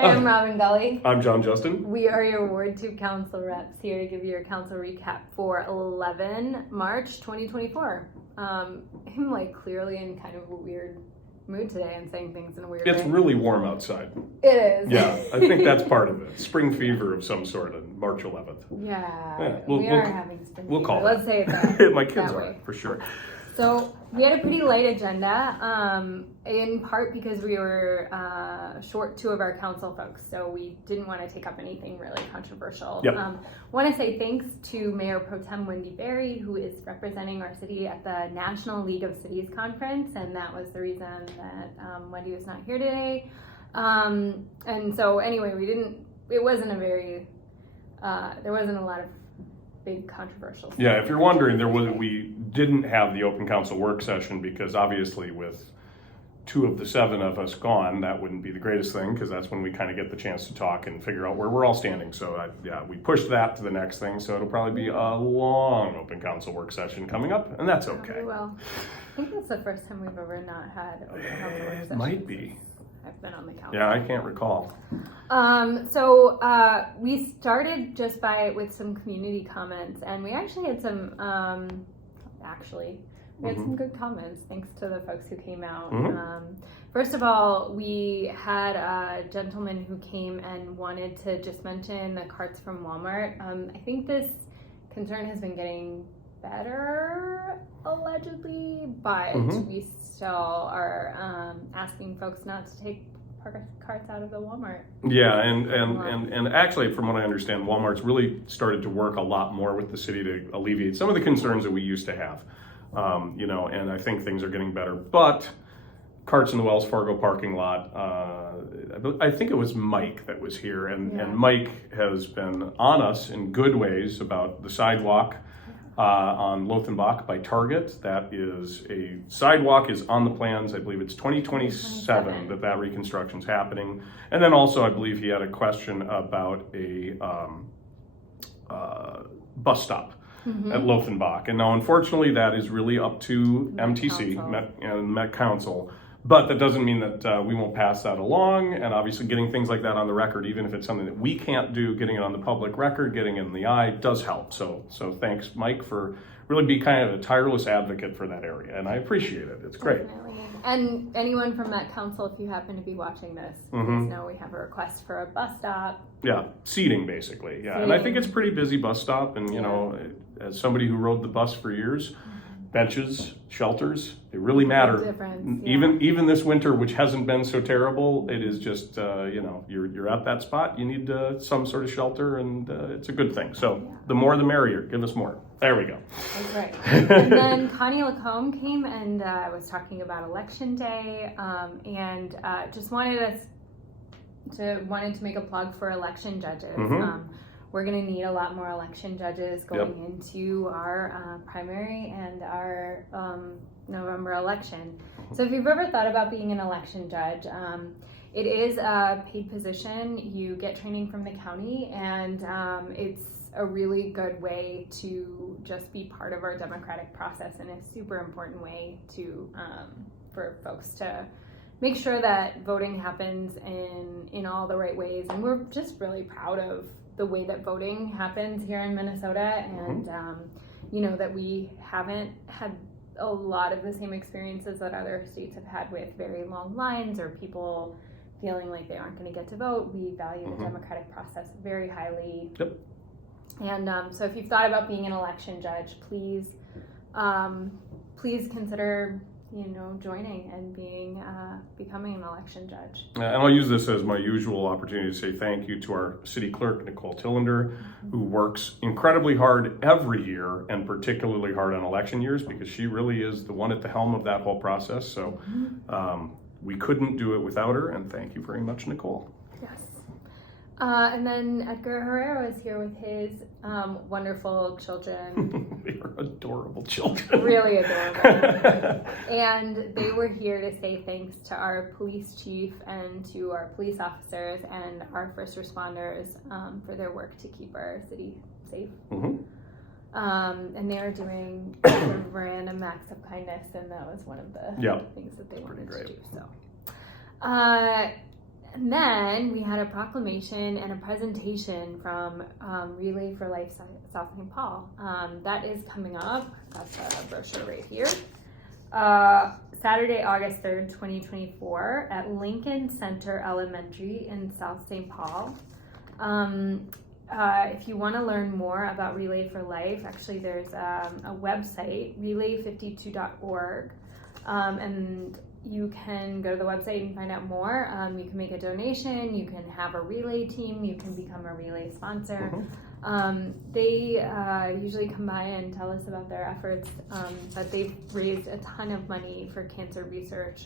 Hi, I'm Robin Gully. I'm John Justin. We are your Ward 2 Council reps here to give you your council recap for 11 March 2024. I'm clearly in kind of a weird mood today. I'm saying things in a weird way. It's really warm outside. It is. Yeah, I think that's part of it. Spring fever of some sort on March 11th. Yeah, we'll we are having spring we'll fever. call Let's say it that. My kids that are, way. for sure. So we had a pretty light agenda, in part because we were short two of our council folks, so we didn't want to take up anything really controversial. Yep. Want to say thanks to Mayor Pro Tem Wendy Berry, who is representing our city at the National League of Cities Conference, and that was the reason that Wendy was not here today. And so anyway, it wasn't a very, there wasn't a lot of big controversial stuff. Yeah, if you're wondering, we didn't have the open council work session because obviously with 2 of the 7 of us gone, that wouldn't be the greatest thing because that's when we kind of get the chance to talk and figure out where we're all standing. So we pushed that to the next thing. So it'll probably be a long open council work session coming up, and that's okay. Well, I think that's the first time we've ever not had open council work session. It might be. I've been on the council. Yeah, I can't recall. So we started just with some community comments, and we actually had some some good comments thanks to the folks who came out. First of all, we had a gentleman who came and wanted to just mention the carts from Walmart. I think this concern has been getting better, allegedly, but we still are asking folks not to take carts out of the Walmart. Yeah, and actually, from what I understand, Walmart's really started to work a lot more with the city to alleviate some of the concerns that we used to have. And I think things are getting better. But carts in the Wells Fargo parking lot, I think it was Mike that was here, and Mike has been on us in good ways about the sidewalk on Lothenbach by Target. That is a sidewalk is on the plans. I believe it's 2027 that reconstruction's happening. And then also I believe he had a question about a bus stop at Lothenbach. And now unfortunately that is really up to MTC, Met Council. But that doesn't mean that we won't pass that along, and obviously getting things like that on the record, even if it's something that we can't do, getting it on the public record, getting it in the eye does help. So thanks, Mike, for really being kind of a tireless advocate for that area, and I appreciate it. It's great. Definitely. And anyone from Met Council, if you happen to be watching this, please know we have a request for a bus stop. Yeah, seating basically. Yeah, and I think it's a pretty busy bus stop, and as somebody who rode the bus for years, benches, shelters, they really matter. Even this winter, which hasn't been so terrible, it is just you're at that spot. You need some sort of shelter, and it's a good thing. So the more, the merrier. Give us more. There we go. That's right. And then Connie Lacombe came and was talking about Election Day, and just wanted to make a plug for election judges. We're going to need a lot more election judges going into our primary and our November election. So if you've ever thought about being an election judge, it is a paid position. You get training from the county, and it's a really good way to just be part of our democratic process, and a super important way to for folks to make sure that voting happens in all the right ways. And we're just really proud of the way that voting happens here in Minnesota, and that we haven't had a lot of the same experiences that other states have had with very long lines or people feeling like they aren't going to get to vote. We value the democratic process very highly. Yep. And so if you've thought about being an election judge, please consider joining and becoming an election judge. And I'll use this as my usual opportunity to say thank you to our city clerk, Nicole Tillender, who works incredibly hard every year, and particularly hard on election years, because she really is the one at the helm of that whole process. So we couldn't do it without her, and thank you very much, Nicole. Yes. And then Edgar Herrera is here with his wonderful children. They are adorable children. Really adorable. And they were here to say thanks to our police chief and to our police officers and our first responders for their work to keep our city safe. And they are doing sort of random acts of kindness, and that was one of the things that they wanted to do. So. And then we had a proclamation and a presentation from Relay for Life South St. Paul. That is coming up. That's a brochure right here. Saturday, August 3rd, 2024 at Lincoln Center Elementary in South St. Paul. If you want to learn more about Relay for Life, actually there's a website, relay52.org, and you can go to the website and find out more. You can make a donation, you can have a relay team, you can become a relay sponsor. They usually come by and tell us about their efforts, but they've raised a ton of money for cancer research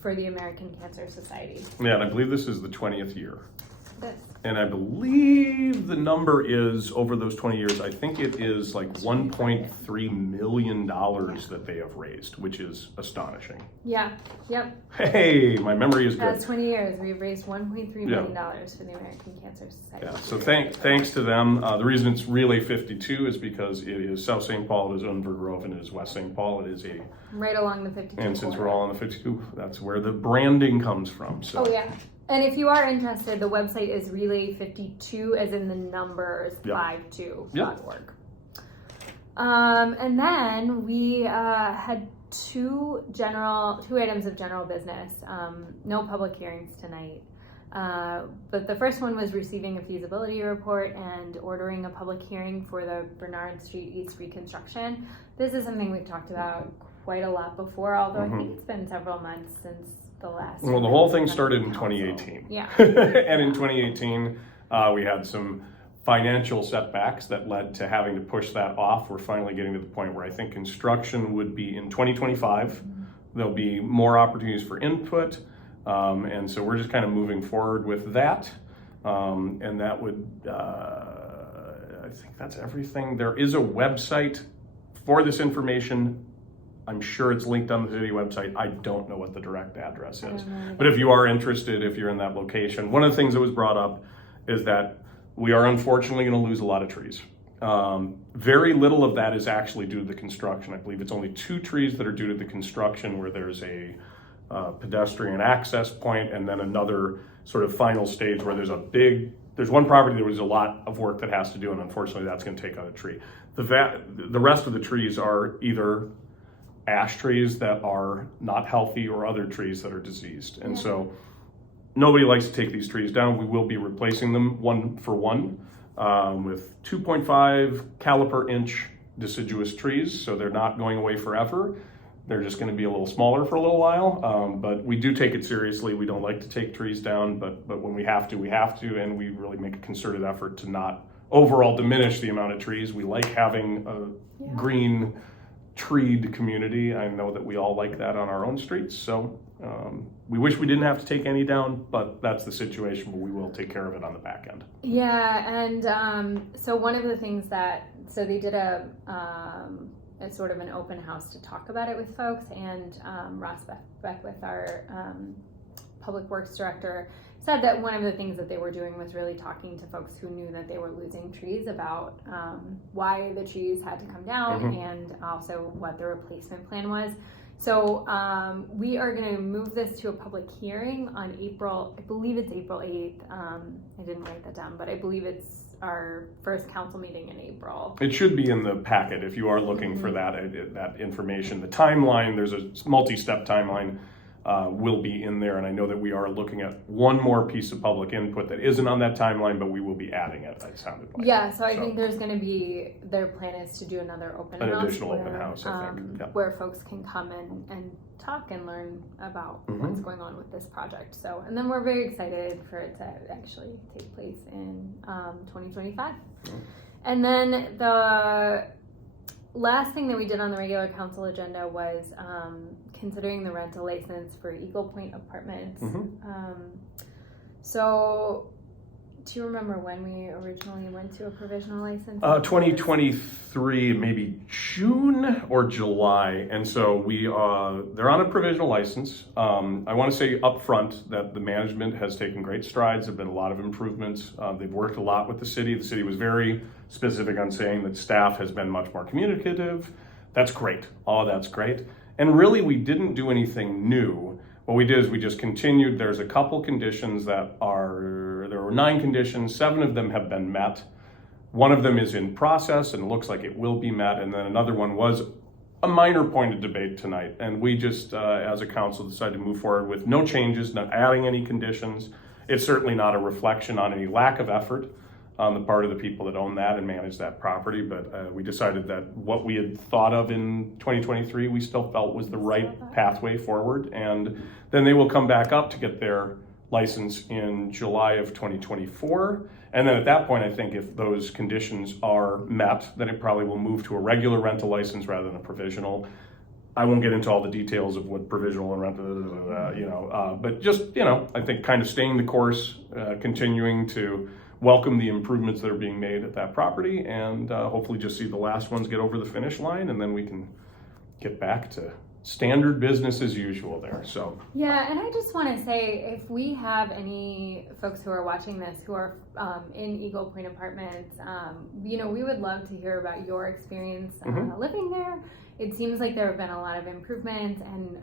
for the American Cancer Society. Yeah, and I believe this is the 20th year. This. And I believe the number is, over those 20 years, I think it is like $1.3 million that they have raised, which is astonishing. Yeah, yep. Hey, my memory is good. Past 20 years, we've raised $1.3 million for the American Cancer Society. Yeah, so thanks to them. The reason it's Relay 52 is because it is South St. Paul, it is Unver Grove, and it is West St. Paul. It is a... Right along the 52. And since we're all on the 52, that's where the branding comes from. So. Oh, yeah. And if you are interested, the website is relay52, as in the numbers, 52.org. And then we had two items of general business. No public hearings tonight. But the first one was receiving a feasibility report and ordering a public hearing for the Bernard Street East reconstruction. This is something we've talked about quite a lot before, although I think it's been several months since the last. Well, the whole thing started in 2018. Yeah. And in 2018, we had some financial setbacks that led to having to push that off. We're finally getting to the point where I think construction would be in 2025. There'll be more opportunities for input. And so we're just kind of moving forward with that. And that would, I think that's everything. There is a website for this information. I'm sure it's linked on the city website. I don't know what the direct address is. But if you are interested, if you're in that location, one of the things that was brought up is that we are unfortunately going to lose a lot of trees. Very little of that is actually due to the construction. I believe it's only 2 trees that are due to the construction, where there's a pedestrian access point, and then another sort of final stage where there's one property there was a lot of work that has to do, and unfortunately that's going to take out a tree. The rest of the trees are either ash trees that are not healthy or other trees that are diseased. And so nobody likes to take these trees down. We will be replacing them one for one with 2.5 caliper inch deciduous trees. So they're not going away forever. They're just going to be a little smaller for a little while. But we do take it seriously. We don't like to take trees down, but when we have to, we have to. And we really make a concerted effort to not overall diminish the amount of trees. We like having a green, treed community. I know that we all like that on our own streets. So we wish we didn't have to take any down, but that's the situation, but we will take care of it on the back end. Yeah, and so one of the things so they did a sort of an open house to talk about it with folks, and Ross Beckwith, our public works director, said that one of the things that they were doing was really talking to folks who knew that they were losing trees about why the trees had to come down, and also what the replacement plan was. So we are going to move this to a public hearing on I believe it's April 8th. I didn't write that down, but I believe it's our first council meeting in April. It should be in the packet if you are looking for that information. The timeline, there's a multi-step timeline, will be in there, and I know that we are looking at one more piece of public input that isn't on that timeline, but we will be adding it, it sounded like. Yeah, so I think there's going to be, their plan is to do another open house. An additional open house, I think. Where folks can come and talk and learn about what's going on with this project. So, and then we're very excited for it to actually take place in 2025. And then the last thing that we did on the regular council agenda was considering the rental license for Eagle Point Apartments. So, do you remember when we originally went to a provisional license? 2023, maybe June or July. And so they're on a provisional license. I want to say up front that the management has taken great strides. There have been a lot of improvements. They've worked a lot with the city. The city was very specific on saying that staff has been much more communicative. That's great. Oh, that's great. And really, we didn't do anything new. what we did is we just continued. There's a couple conditions there were 9 conditions, 7 of them have been met. One of them is in process and it looks like it will be met. And then another one was a minor point of debate tonight. And we just, as a council, decided to move forward with no changes, not adding any conditions. It's certainly not a reflection on any lack of effort on the part of the people that own that and manage that property. But we decided that what we had thought of in 2023, we still felt was the right pathway forward. And then they will come back up to get their license in July of 2024. And then at that point, I think if those conditions are met, then it probably will move to a regular rental license rather than a provisional. I won't get into all the details of what provisional and rental, but just, I think kind of staying the course, continuing to welcome the improvements that are being made at that property, and hopefully just see the last ones get over the finish line, and then we can get back to standard business as usual there. So yeah, and I just want to say, if we have any folks who are watching this who are in Eagle Point Apartments, we would love to hear about your experience living there. It seems like there have been a lot of improvements, and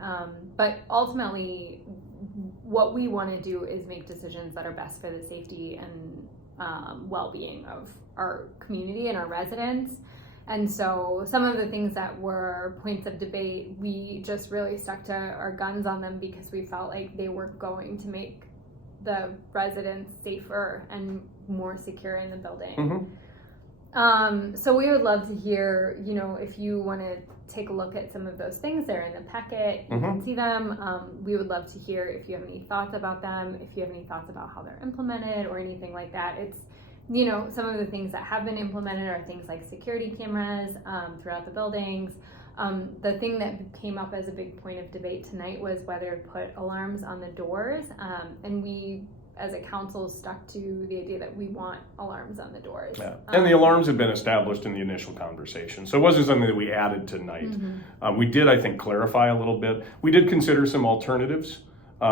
but ultimately what we want to do is make decisions that are best for the safety and well-being of our community and our residents. And so some of the things that were points of debate, we just really stuck to our guns on them because we felt like they were going to make the residents safer and more secure in the building. So we would love to hear, if you want to take a look at some of those things, they're in the packet, you can see them. We would love to hear if you have any thoughts about them, if you have any thoughts about how they're implemented or anything like that. It's, some of the things that have been implemented are things like security cameras throughout the buildings. The thing that came up as a big point of debate tonight was whether to put alarms on the doors, and we as a council stuck to the idea that we want alarms on the doors. Yeah. And the alarms have been established in the initial conversation. So it wasn't something that we added tonight. We did, I think, clarify a little bit. We did consider some alternatives. They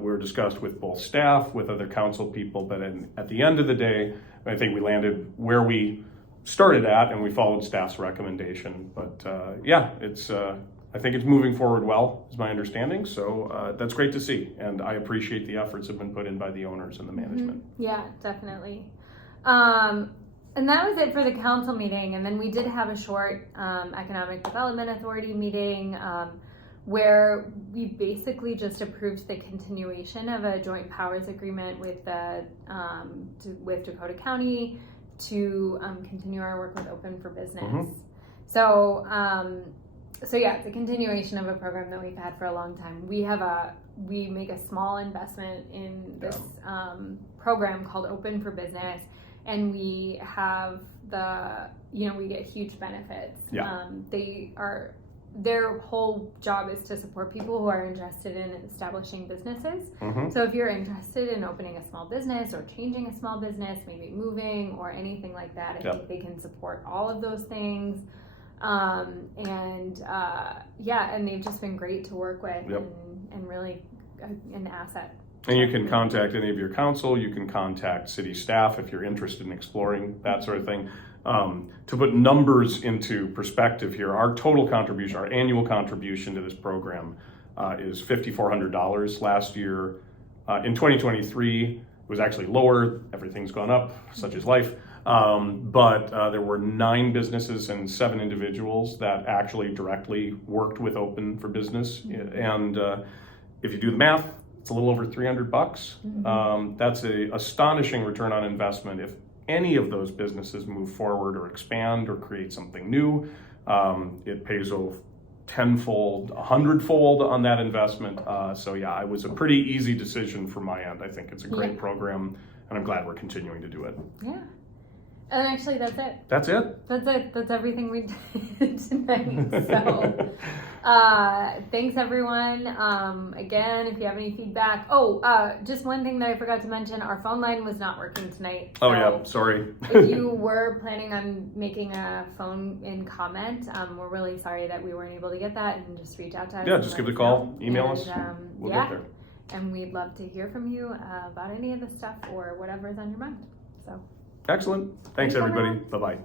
were discussed with both staff, with other council people, but at the end of the day, I think we landed where we started at and we followed staff's recommendation. But I think it's moving forward well, is my understanding. So that's great to see. And I appreciate the efforts that have been put in by the owners and the management. Yeah, definitely. And that was it for the council meeting. And then we did have a short Economic Development Authority meeting where we basically just approved the continuation of a joint powers agreement with Dakota County to continue our work with Open for Business. So yeah, it's a continuation of a program that we've had for a long time. We make a small investment in this program called Open for Business, and we have we get huge benefits. Their whole job is to support people who are interested in establishing businesses. So if you're interested in opening a small business or changing a small business, maybe moving or anything like that, I think they can support all of those things. And they've just been great to work with and really an asset. And you can contact any of your council, you can contact city staff if you're interested in exploring that sort of thing. To put numbers into perspective here, our total contribution, our annual contribution to this program is $5,400 last year. In 2023, it was actually lower. Everything's gone up, such is life. But there were 9 businesses and 7 individuals that actually directly worked with Open for Business. And if you do the math, it's a little over $300. That's an astonishing return on investment. If any of those businesses move forward or expand or create something new, it pays off tenfold, 100-fold on that investment. It was a pretty easy decision from my end. I think it's a great program, and I'm glad we're continuing to do it. Yeah. And actually, that's it. That's it? That's it. That's everything we did tonight. So, thanks everyone. Again, if you have any feedback. Just one thing that I forgot to mention, our phone line was not working tonight. So sorry. If you were planning on making a phone-in comment, we're really sorry that we weren't able to get that, and just reach out to us. Yeah, just give it a call, email us. We'll get there. And we'd love to hear from you about any of the stuff or whatever's on your mind. So. Excellent. Thanks everybody. Bye-bye.